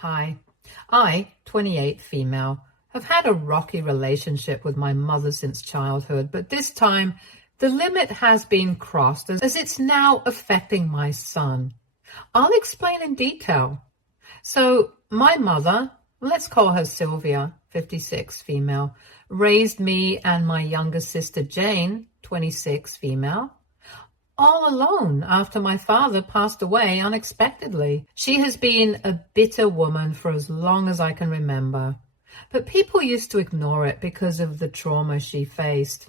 Hi. I, 28 female, have had a rocky relationship with my mother since childhood, but this time the limit has been crossed as it's now affecting my son. I'll explain in detail. So my mother, let's call her Sylvia, 56 female, raised me and my younger sister Jane, 26 female, all alone after my father passed away unexpectedly. She has been a bitter woman for as long as I can remember, but people used to ignore it because of the trauma she faced.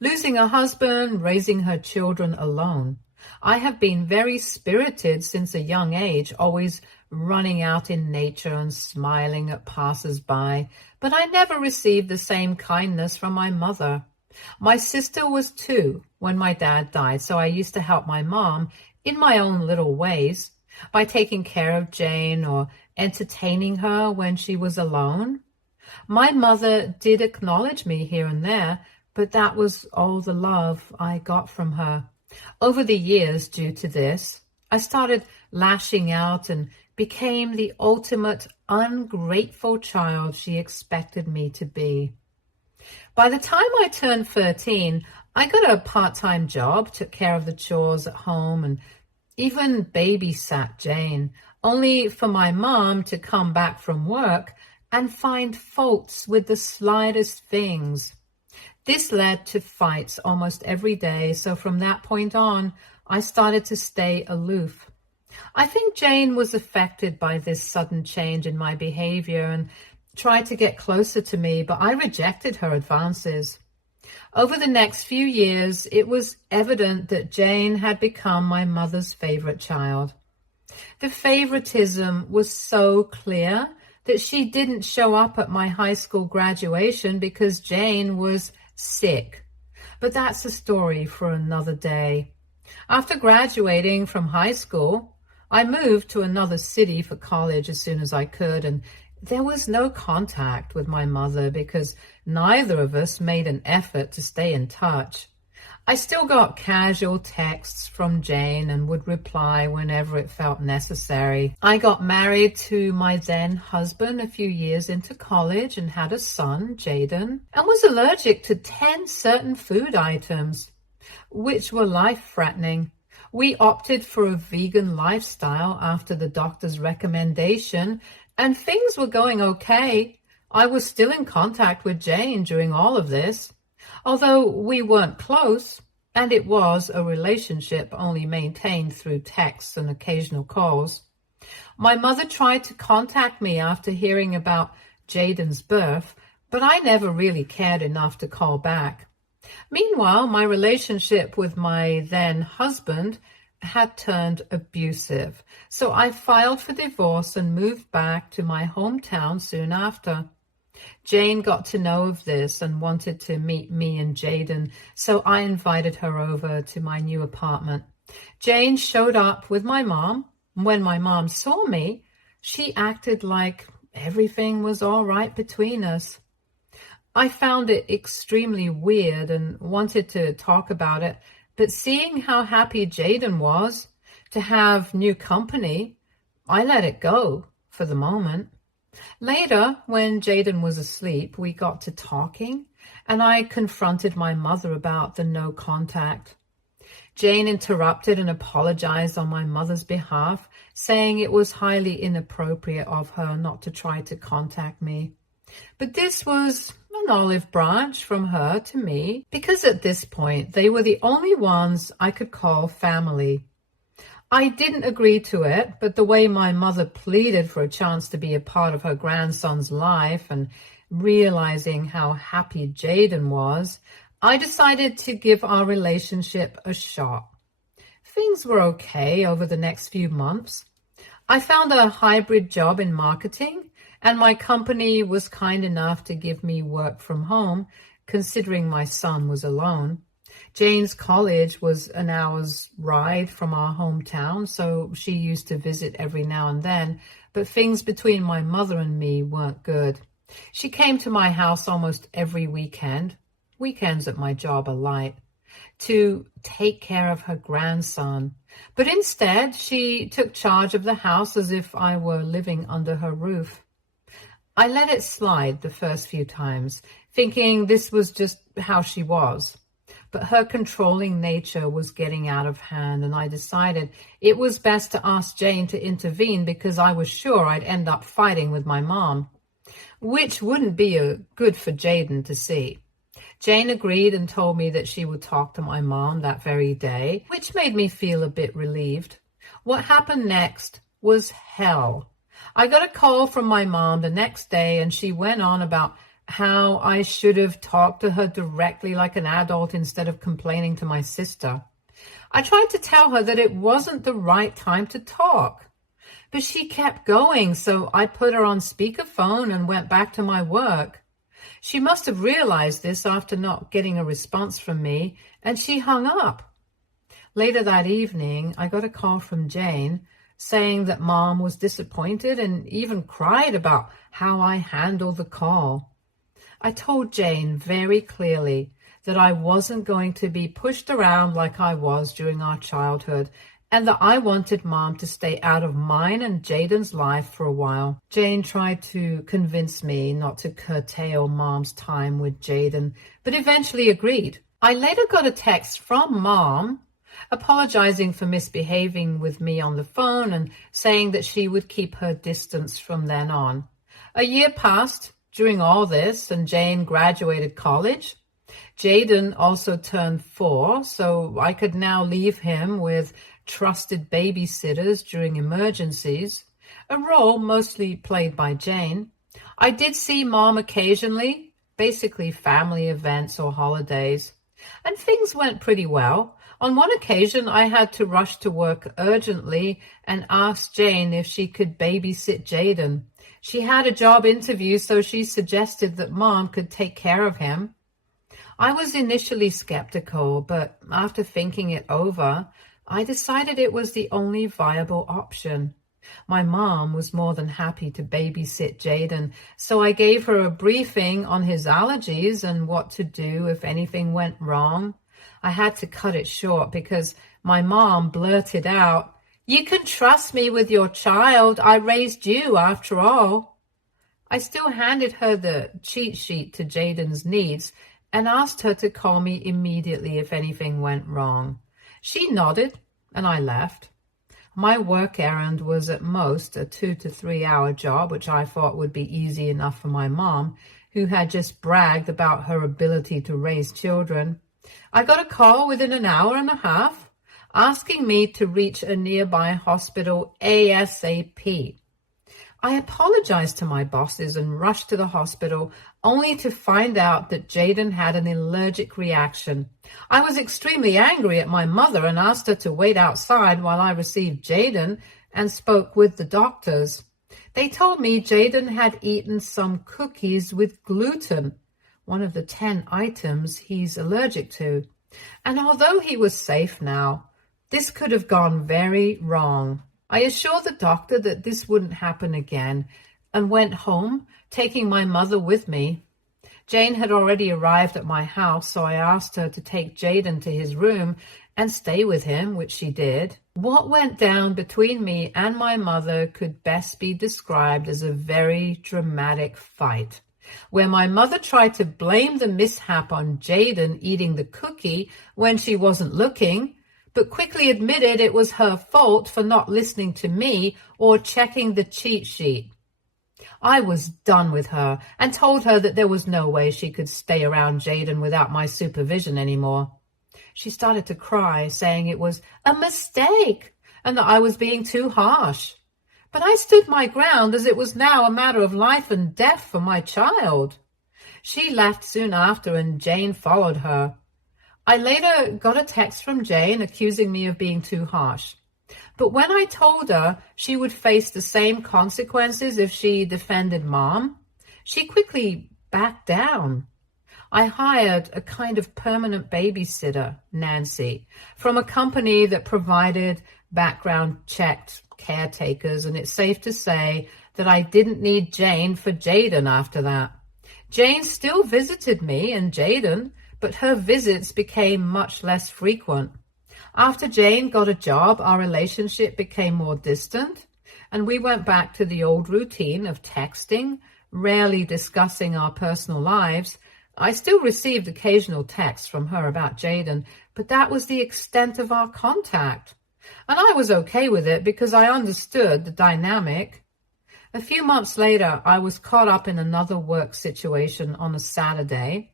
Losing a husband, raising her children alone. I have been very spirited since a young age, always running out in nature and smiling at passers-by, but I never received the same kindness from my mother. My sister was 2 when my dad died, so I used to help my mom in my own little ways by taking care of Jane or entertaining her when she was alone. My mother did acknowledge me here and there, but that was all the love I got from her. Over the years, due to this, I started lashing out and became the ultimate ungrateful child she expected me to be. By the time I turned 13, I got a part-time job, took care of the chores at home, and even babysat Jane, only for my mom to come back from work and find faults with the slightest things. This led to fights almost every day, so from that point on, I started to stay aloof. I think Jane was affected by this sudden change in my behavior and tried to get closer to me, but I rejected her advances. Over the next few years, it was evident that Jane had become my mother's favorite child. The favoritism was so clear that she didn't show up at my high school graduation because Jane was sick. But that's a story for another day. After graduating from high school, I moved to another city for college as soon as I could, and there was no contact with my mother because neither of us made an effort to stay in touch. I still got casual texts from Jane and would reply whenever it felt necessary. I got married to my then husband a few years into college and had a son, Jaden, and was allergic to 10 certain food items, which were life-threatening. We opted for a vegan lifestyle after the doctor's recommendation, and things were going okay. I was still in contact with Jane during all of this, although we weren't close, and it was a relationship only maintained through texts and occasional calls. My mother tried to contact me after hearing about Jaden's birth, but I never really cared enough to call back. Meanwhile, my relationship with my then husband had turned abusive, so I filed for divorce and moved back to my hometown soon after. Jane got to know of this and wanted to meet me and Jaden, so I invited her over to my new apartment. Jane showed up with my mom. When my mom saw me, she acted like everything was all right between us. I found it extremely weird and wanted to talk about it, but seeing how happy Jaden was to have new company, I let it go for the moment. Later, when Jaden was asleep, we got to talking, and I confronted my mother about the no contact. Jane interrupted and apologized on my mother's behalf, saying it was highly inappropriate of her not to try to contact me. But this was an olive branch from her to me, because at this point they were the only ones I could call family. I didn't agree to it, but the way my mother pleaded for a chance to be a part of her grandson's life and realizing how happy Jaden was, I decided to give our relationship a shot. Things were okay over the next few months. I found a hybrid job in marketing, and my company was kind enough to give me work from home, considering my son was alone. Jane's college was an hour's ride from our hometown, so she used to visit every now and then, but things between my mother and me weren't good. She came to my house almost every weekend. Weekends at my job are light, to take care of her grandson, But instead, she took charge of the house as if I were living under her roof. I let it slide the first few times, thinking this was just how she was. But her controlling nature was getting out of hand, and I decided it was best to ask Jane to intervene because I was sure I'd end up fighting with my mom, which wouldn't be good for Jaden to see. Jane agreed and told me that she would talk to my mom that very day, which made me feel a bit relieved. What happened next was hell. I got a call from my mom the next day, and she went on about how I should have talked to her directly like an adult instead of complaining to my sister. I tried to tell her that it wasn't the right time to talk, but she kept going, so I put her on speakerphone and went back to my work. She must have realized this after not getting a response from me, and she hung up. Later that evening, I got a call from Jane saying that Mom was disappointed and even cried about how I handled the call. I told Jane very clearly that I wasn't going to be pushed around like I was during our childhood, and that I wanted Mom to stay out of mine and Jaden's life for a while. Jane tried to convince me not to curtail Mom's time with Jaden, but eventually agreed. I later got a text from Mom apologizing for misbehaving with me on the phone and saying that she would keep her distance from then on. A year passed during all this, and Jane graduated college. Jaden also turned 4, so I could now leave him with trusted babysitters during emergencies, a role mostly played by Jane. I did see Mom occasionally, basically family events or holidays, and things went pretty well. On one occasion, I had to rush to work urgently and asked Jane if she could babysit Jaden. She had a job interview, so she suggested that Mom could take care of him. I was initially skeptical, but after thinking it over, I decided it was the only viable option. My mom was more than happy to babysit Jaden, so I gave her a briefing on his allergies and what to do if anything went wrong. I had to cut it short because my mom blurted out, "You can trust me with your child. I raised you after all." I still handed her the cheat sheet to Jaden's needs and asked her to call me immediately if anything went wrong. She nodded, and I left. My work errand was at most a 2 to 3 hour job, which I thought would be easy enough for my mom, who had just bragged about her ability to raise children. I got a call within an hour and a half, asking me to reach a nearby hospital ASAP. I apologized to my bosses and rushed to the hospital, only to find out that Jaden had an allergic reaction. I was extremely angry at my mother and asked her to wait outside while I received Jaden and spoke with the doctors. They told me Jaden had eaten some cookies with gluten, one of the 10 items he's allergic to. And although he was safe now, this could have gone very wrong. I assured the doctor that this wouldn't happen again and went home, taking my mother with me. Jane had already arrived at my house, so I asked her to take Jaden to his room and stay with him, which she did. What went down between me and my mother could best be described as a very dramatic fight, where my mother tried to blame the mishap on Jaden eating the cookie when she wasn't looking, but quickly admitted it was her fault for not listening to me or checking the cheat sheet. I was done with her and told her that there was no way she could stay around Jaden without my supervision anymore. She started to cry, saying it was a mistake and that I was being too harsh. But I stood my ground, as it was now a matter of life and death for my child. She left soon after, and Jane followed her. I later got a text from Jane accusing me of being too harsh. But when I told her she would face the same consequences if she defended Mom, she quickly backed down. I hired a kind of permanent babysitter, Nancy, from a company that provided background-checked caretakers, and it's safe to say that I didn't need Jane for Jaden after that. Jane still visited me and Jaden, but her visits became much less frequent. After Jane got a job, our relationship became more distant, and we went back to the old routine of texting, rarely discussing our personal lives. I still received occasional texts from her about Jaden, but that was the extent of our contact. And I was okay with it because I understood the dynamic. A few months later, I was caught up in another work situation on a Saturday,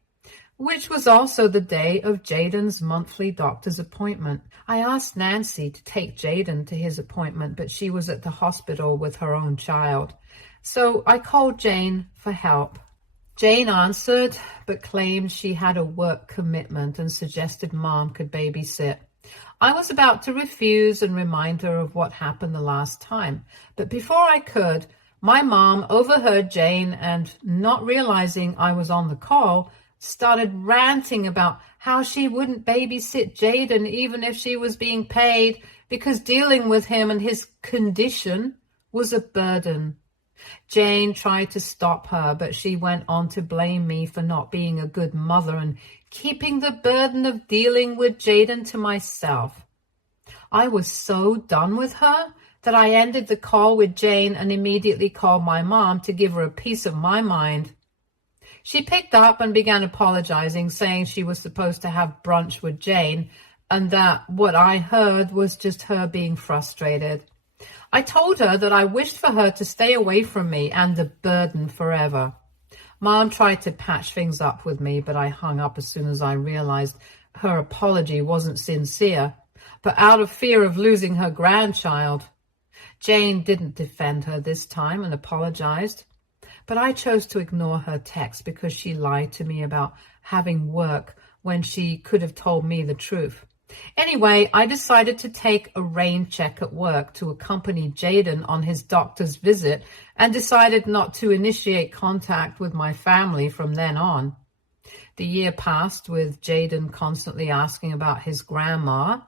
which was also the day of Jaden's monthly doctor's appointment. I asked Nancy to take Jaden to his appointment, but she was at the hospital with her own child. So I called Jane for help. Jane answered, but claimed she had a work commitment and suggested Mom could babysit. I was about to refuse and remind her of what happened the last time, but before I could, my mom overheard Jane and, not realizing I was on the call, started ranting about how she wouldn't babysit Jaden even if she was being paid because dealing with him and his condition was a burden. Jane tried to stop her, but she went on to blame me for not being a good mother and keeping the burden of dealing with Jaden to myself. I was so done with her that I ended the call with Jane and immediately called my mom to give her a piece of my mind. She picked up and began apologizing, saying she was supposed to have brunch with Jane and that what I heard was just her being frustrated. I told her that I wished for her to stay away from me and the burden forever. Mom tried to patch things up with me, but I hung up as soon as I realized her apology wasn't sincere, but out of fear of losing her grandchild. Jane didn't defend her this time and apologized, but I chose to ignore her text because she lied to me about having work when she could have told me the truth. Anyway, I decided to take a rain check at work to accompany Jaden on his doctor's visit and decided not to initiate contact with my family from then on. The year passed with Jaden constantly asking about his grandma.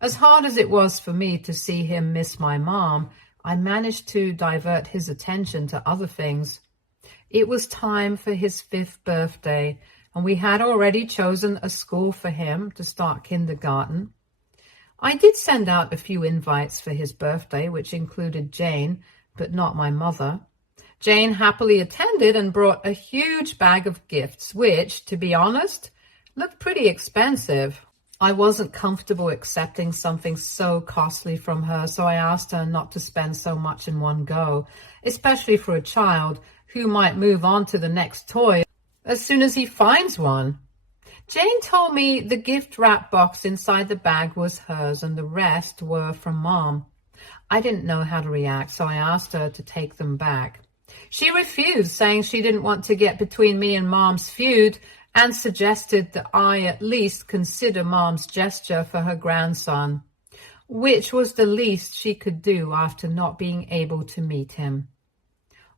As hard as it was for me to see him miss my mom, I managed to divert his attention to other things. It was time for his 5th birthday, and we had already chosen a school for him to start kindergarten. I did send out a few invites for his birthday, which included Jane, but not my mother. Jane happily attended and brought a huge bag of gifts, which, to be honest, looked pretty expensive. I wasn't comfortable accepting something so costly from her, so I asked her not to spend so much in one go, especially for a child who might move on to the next toy as soon as he finds one. Jane told me the gift wrap box inside the bag was hers and the rest were from Mom. I didn't know how to react, so I asked her to take them back. She refused, saying she didn't want to get between me and Mom's feud, and suggested that I at least consider Mom's gesture for her grandson, which was the least she could do after not being able to meet him.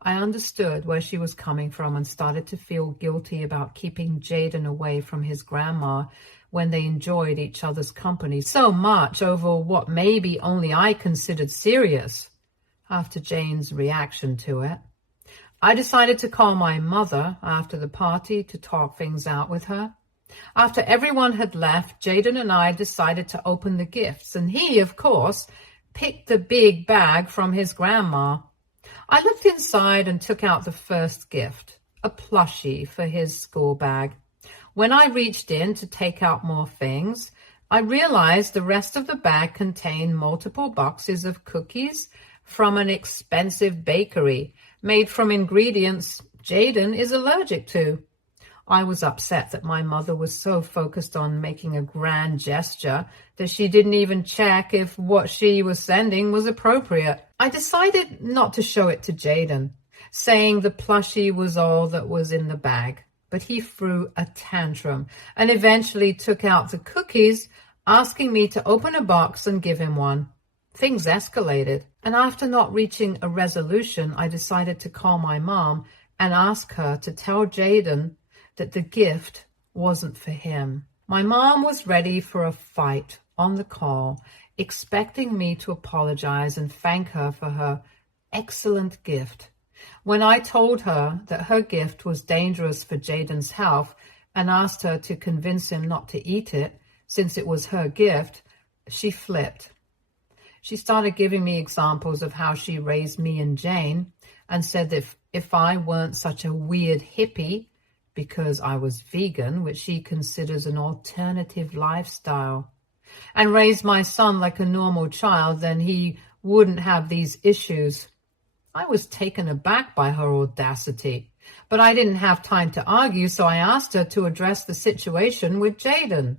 I understood where she was coming from and started to feel guilty about keeping Jaden away from his grandma when they enjoyed each other's company so much over what maybe only I considered serious. After Jane's reaction to it, I decided to call my mother after the party to talk things out with her. After everyone had left, Jaden and I decided to open the gifts, and he, of course, picked the big bag from his grandma. I looked inside and took out the first gift, a plushie for his school bag. When I reached in to take out more things, I realized the rest of the bag contained multiple boxes of cookies from an expensive bakery made from ingredients Jaden is allergic to. I was upset that my mother was so focused on making a grand gesture that she didn't even check if what she was sending was appropriate. I decided not to show it to Jaden, saying the plushie was all that was in the bag, but he threw a tantrum and eventually took out the cookies, asking me to open a box and give him one. Things escalated, and after not reaching a resolution, I decided to call my mom and ask her to tell Jaden that the gift wasn't for him. My mom was ready for a fight on the call, expecting me to apologize and thank her for her excellent gift. When I told her that her gift was dangerous for Jaden's health and asked her to convince him not to eat it since it was her gift, she flipped. She started giving me examples of how she raised me and Jane and said that if I weren't such a weird hippie because I was vegan, which she considers an alternative lifestyle, and raised my son like a normal child, then he wouldn't have these issues. I was taken aback by her audacity, but I didn't have time to argue, so I asked her to address the situation with Jaden,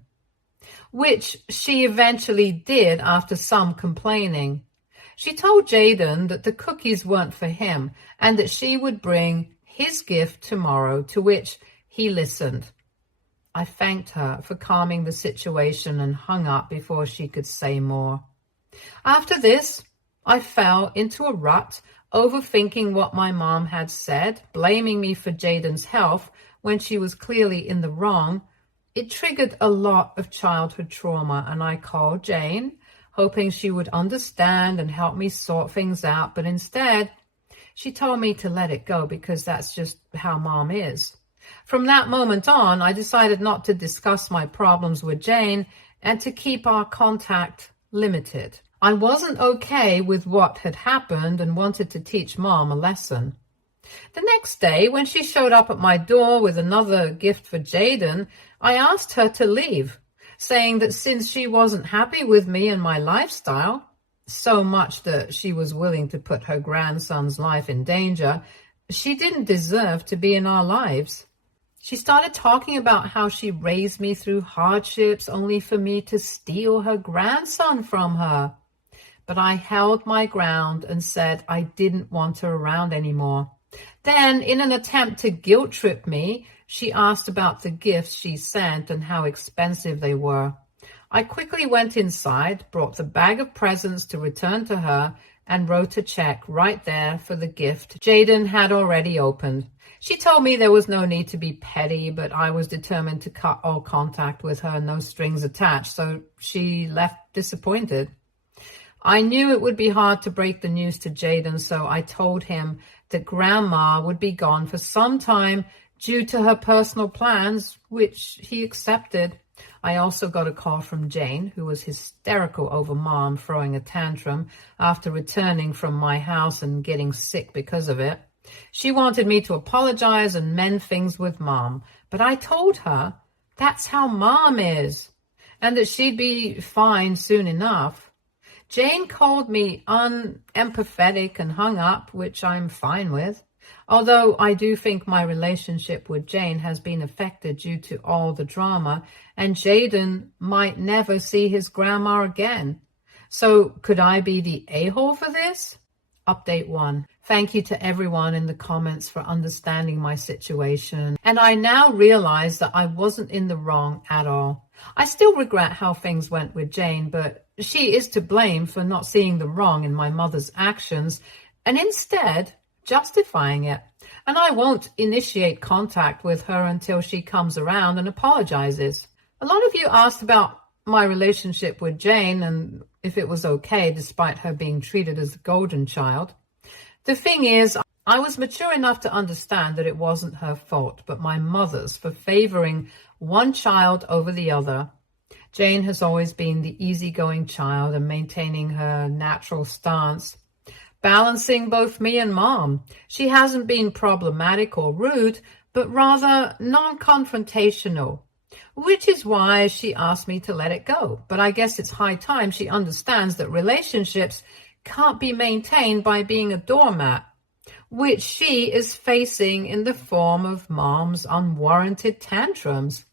which she eventually did after some complaining. She told Jaden that the cookies weren't for him and that she would bring his gift tomorrow, to which he listened. I thanked her for calming the situation and hung up before she could say more. After this, I fell into a rut, overthinking what my mom had said, blaming me for Jaden's health when she was clearly in the wrong. It triggered a lot of childhood trauma, and I called Jane, hoping she would understand and help me sort things out, but instead, she told me to let it go because that's just how Mom is. From that moment on, I decided not to discuss my problems with Jane and to keep our contact limited. I wasn't okay with what had happened and wanted to teach Mom a lesson. The next day, when she showed up at my door with another gift for Jaden, I asked her to leave, saying that since she wasn't happy with me and my lifestyle, so much that she was willing to put her grandson's life in danger, she didn't deserve to be in our lives. She started talking about how she raised me through hardships only for me to steal her grandson from her. But I held my ground and said I didn't want her around anymore. Then, in an attempt to guilt trip me, she asked about the gifts she sent and how expensive they were. I quickly went inside, brought the bag of presents to return to her, and wrote a check right there for the gift Jaden had already opened. She told me there was no need to be petty, but I was determined to cut all contact with her, no strings attached, so she left disappointed. I knew it would be hard to break the news to Jaden, so I told him that Grandma would be gone for some time due to her personal plans, which he accepted. I also got a call from Jane, who was hysterical over Mom throwing a tantrum after returning from my house and getting sick because of it. She wanted me to apologize and mend things with Mom, but I told her that's how Mom is, and that she'd be fine soon enough. Jane called me unempathetic and hung up, which I'm fine with, although I do think my relationship with Jane has been affected due to all the drama, and Jaden might never see his grandma again. So could I be the a-hole for this? Update 1. Thank you to everyone in the comments for understanding my situation, and I now realize that I wasn't in the wrong at all. I still regret how things went with Jane, but she is to blame for not seeing the wrong in my mother's actions and instead justifying it. And I won't initiate contact with her until she comes around and apologizes. A lot of you asked about my relationship with Jane and if it was okay despite her being treated as a golden child. The thing is, I was mature enough to understand that it wasn't her fault, but my mother's for favoring one child over the other. Jane has always been the easygoing child and maintaining her natural stance, balancing both me and Mom. She hasn't been problematic or rude, but rather non-confrontational, which is why she asked me to let it go. But I guess it's high time she understands that relationships can't be maintained by being a doormat, which she is facing in the form of Mom's unwarranted tantrums.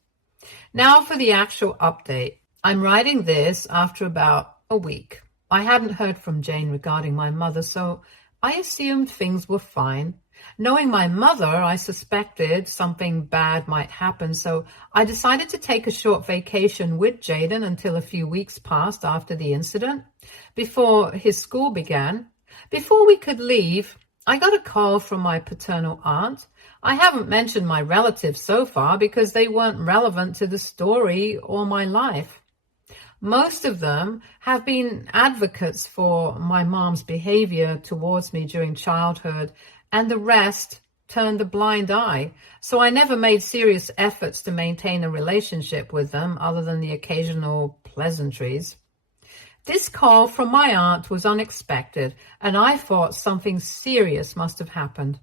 Now for the actual update. I'm writing this after about a week. I hadn't heard from Jane regarding my mother, so I assumed things were fine. Knowing my mother, I suspected something bad might happen, so I decided to take a short vacation with Jaden until a few weeks passed after the incident, before his school began. Before we could leave, I got a call from my paternal aunt. I haven't mentioned my relatives so far because they weren't relevant to the story or my life. Most of them have been advocates for my mom's behavior towards me during childhood, and the rest turned a blind eye. So I never made serious efforts to maintain a relationship with them other than the occasional pleasantries. This call from my aunt was unexpected, and I thought something serious must have happened.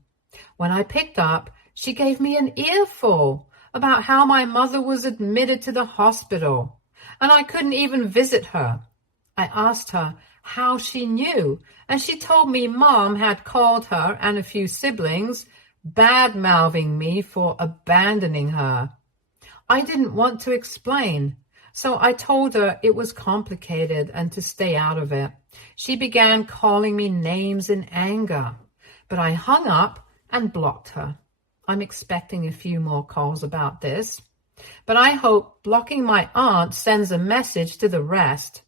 When I picked up, she gave me an earful about how my mother was admitted to the hospital, and I couldn't even visit her. I asked her how she knew, and she told me Mom had called her and a few siblings, bad-mouthing me for abandoning her. I didn't want to explain, so I told her it was complicated and to stay out of it. She began calling me names in anger, but I hung up and blocked her. I'm expecting a few more calls about this, but I hope blocking my aunt sends a message to the rest.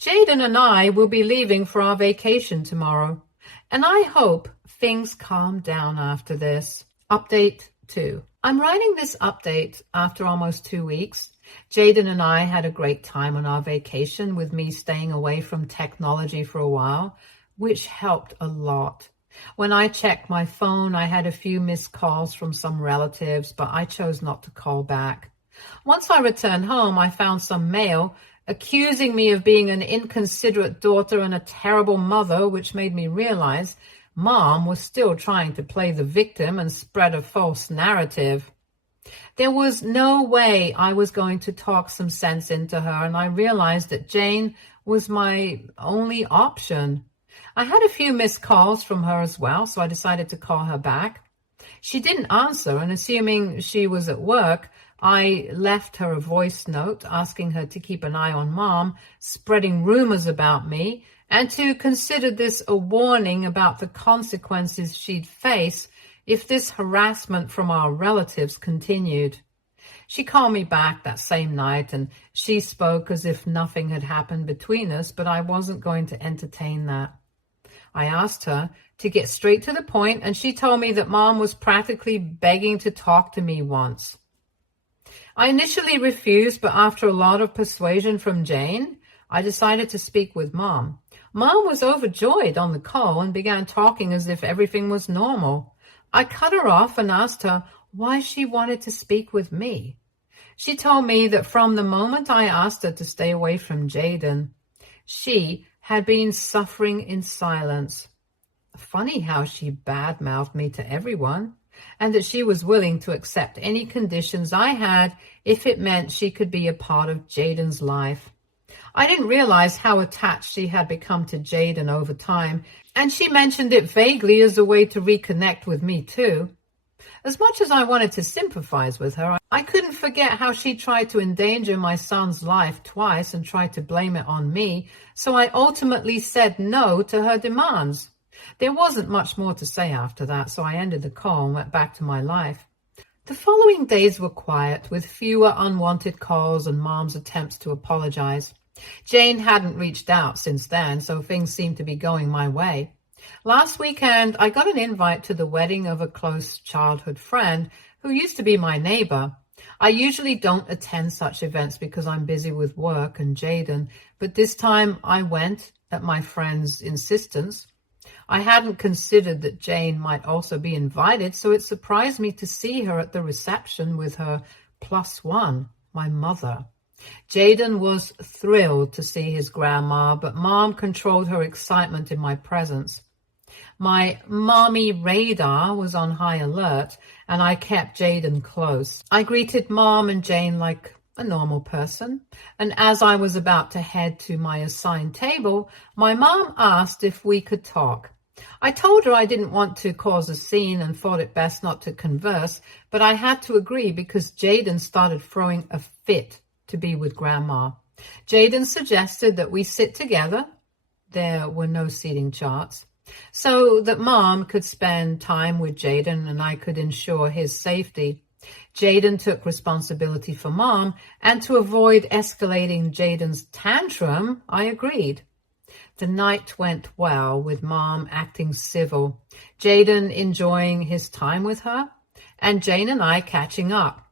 Jaden and I will be leaving for our vacation tomorrow, and I hope things calm down after this. Update 2. I'm writing this update after almost 2 weeks. Jaden and I had a great time on our vacation, with me staying away from technology for a while, which helped a lot. When I checked my phone, I had a few missed calls from some relatives, but I chose not to call back. Once I returned home, I found some mail accusing me of being an inconsiderate daughter and a terrible mother, which made me realize Mom was still trying to play the victim and spread a false narrative. There was no way I was going to talk some sense into her, and I realized that Jane was my only option. I had a few missed calls from her as well, so I decided to call her back. She didn't answer, and assuming she was at work, I left her a voice note asking her to keep an eye on Mom, spreading rumors about me, and to consider this a warning about the consequences she'd face if this harassment from our relatives continued. She called me back that same night, and she spoke as if nothing had happened between us, but I wasn't going to entertain that. I asked her to get straight to the point, and she told me that Mom was practically begging to talk to me once. I initially refused, but after a lot of persuasion from Jane, I decided to speak with Mom. Mom was overjoyed on the call and began talking as if everything was normal. I cut her off and asked her why she wanted to speak with me. She told me that from the moment I asked her to stay away from Jaden, she had been suffering in silence. Funny how she bad-mouthed me to everyone, and that she was willing to accept any conditions I had if it meant she could be a part of Jaden's life. I didn't realize how attached she had become to Jaden over time, and she mentioned it vaguely as a way to reconnect with me too. As much as I wanted to sympathize with her, I couldn't forget how she tried to endanger my son's life twice and tried to blame it on me, so I ultimately said no to her demands. There wasn't much more to say after that, so I ended the call and went back to my life. The following days were quiet, with fewer unwanted calls and Mom's attempts to apologize. Jane hadn't reached out since then, so things seemed to be going my way. Last weekend, I got an invite to the wedding of a close childhood friend who used to be my neighbor. I usually don't attend such events because I'm busy with work and Jaden, but this time I went at my friend's insistence. I hadn't considered that Jane might also be invited, so it surprised me to see her at the reception with her +1, my mother. Jaden was thrilled to see his grandma, but Mom controlled her excitement in my presence. My mommy radar was on high alert, and I kept Jaden close. I greeted Mom and Jane like a normal person, and as I was about to head to my assigned table, my mom asked if we could talk. I told her I didn't want to cause a scene and thought it best not to converse, but I had to agree because Jaden started throwing a fit to be with Grandma. Jaden suggested that we sit together. There were no seating charts, so that Mom could spend time with Jaden and I could ensure his safety. Jaden took responsibility for Mom, and to avoid escalating Jaden's tantrum, I agreed. The night went well, with Mom acting civil, Jaden enjoying his time with her, and Jane and I catching up.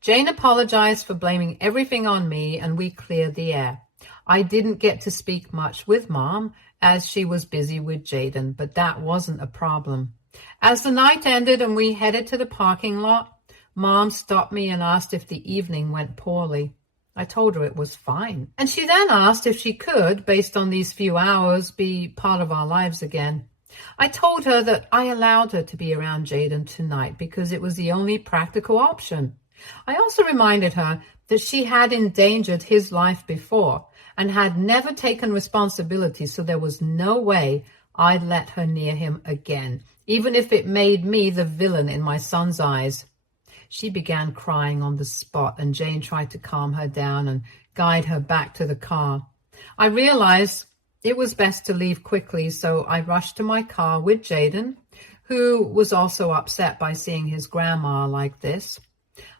Jane apologized for blaming everything on me, and we cleared the air. I didn't get to speak much with Mom, as she was busy with Jaden, but that wasn't a problem. As the night ended and we headed to the parking lot, Mom stopped me and asked if the evening went poorly. I told her it was fine. And she then asked if she could, based on these few hours, be part of our lives again. I told her that I allowed her to be around Jaden tonight because it was the only practical option. I also reminded her that she had endangered his life before and had never taken responsibility, so there was no way I'd let her near him again, even if it made me the villain in my son's eyes. She began crying on the spot, and Jane tried to calm her down and guide her back to the car. I realized it was best to leave quickly, so I rushed to my car with Jaden, who was also upset by seeing his grandma like this.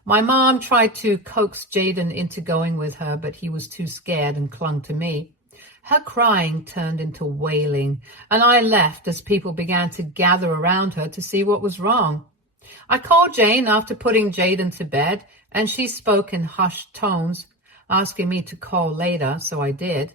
My mom tried to coax Jaden into going with her, but he was too scared and clung to me. Her crying turned into wailing, and I left as people began to gather around her to see what was wrong. I called Jane after putting Jaden to bed, and she spoke in hushed tones, asking me to call later, so I did.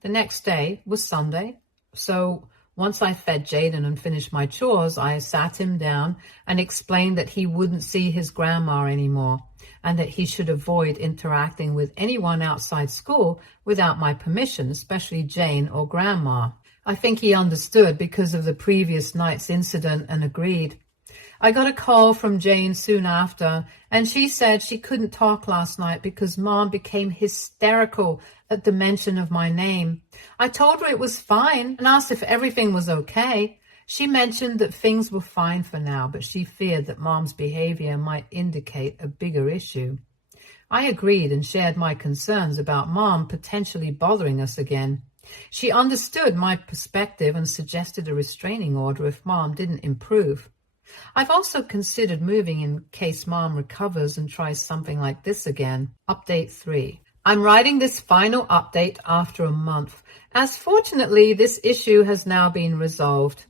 The next day was Sunday, so once I fed Jaden and finished my chores, I sat him down and explained that he wouldn't see his grandma anymore and that he should avoid interacting with anyone outside school without my permission, especially Jane or grandma. I think he understood because of the previous night's incident and agreed. I got a call from Jane soon after, and she said she couldn't talk last night because Mom became hysterical at the mention of my name. I told her it was fine and asked if everything was okay. She mentioned that things were fine for now, but she feared that Mom's behavior might indicate a bigger issue. I agreed and shared my concerns about Mom potentially bothering us again. She understood my perspective and suggested a restraining order if Mom didn't improve. I've also considered moving in case Mom recovers and tries something like this again. Update 3. I'm writing this final update after a month, as fortunately this issue has now been resolved.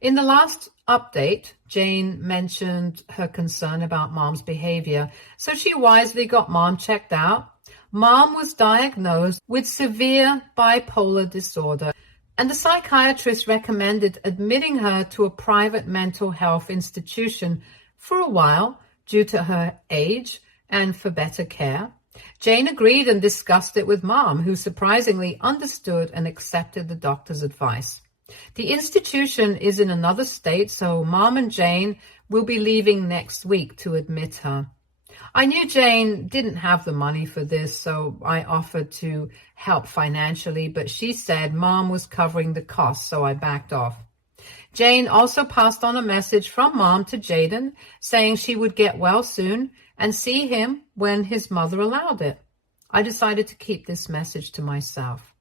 In the last update, Jane mentioned her concern about Mom's behavior, so she wisely got Mom checked out. Mom was diagnosed with severe bipolar disorder, and the psychiatrist recommended admitting her to a private mental health institution for a while due to her age and for better care. Jane agreed and discussed it with Mom, who surprisingly understood and accepted the doctor's advice. The institution is in another state, so Mom and Jane will be leaving next week to admit her. I knew Jane didn't have the money for this, so I offered to help financially, but she said Mom was covering the costs, so I backed off. Jane also passed on a message from Mom to Jaden, saying she would get well soon and see him when his mother allowed it. I decided to keep this message to myself.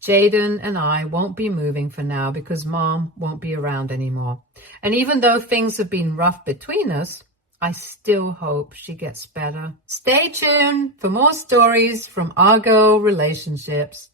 Jaden and I won't be moving for now because Mom won't be around anymore. And even though things have been rough between us, I still hope she gets better. Stay tuned for more stories from Argo Relationships.